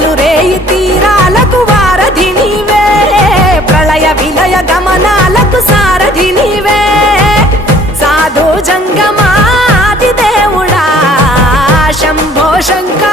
పగలు రేయి తీరాలకు వారధి నీవే, ప్రళయ విలయ గమనాలకు సారథి నీవే, సాధు జంగమాది దేవుడా శంభో శంకర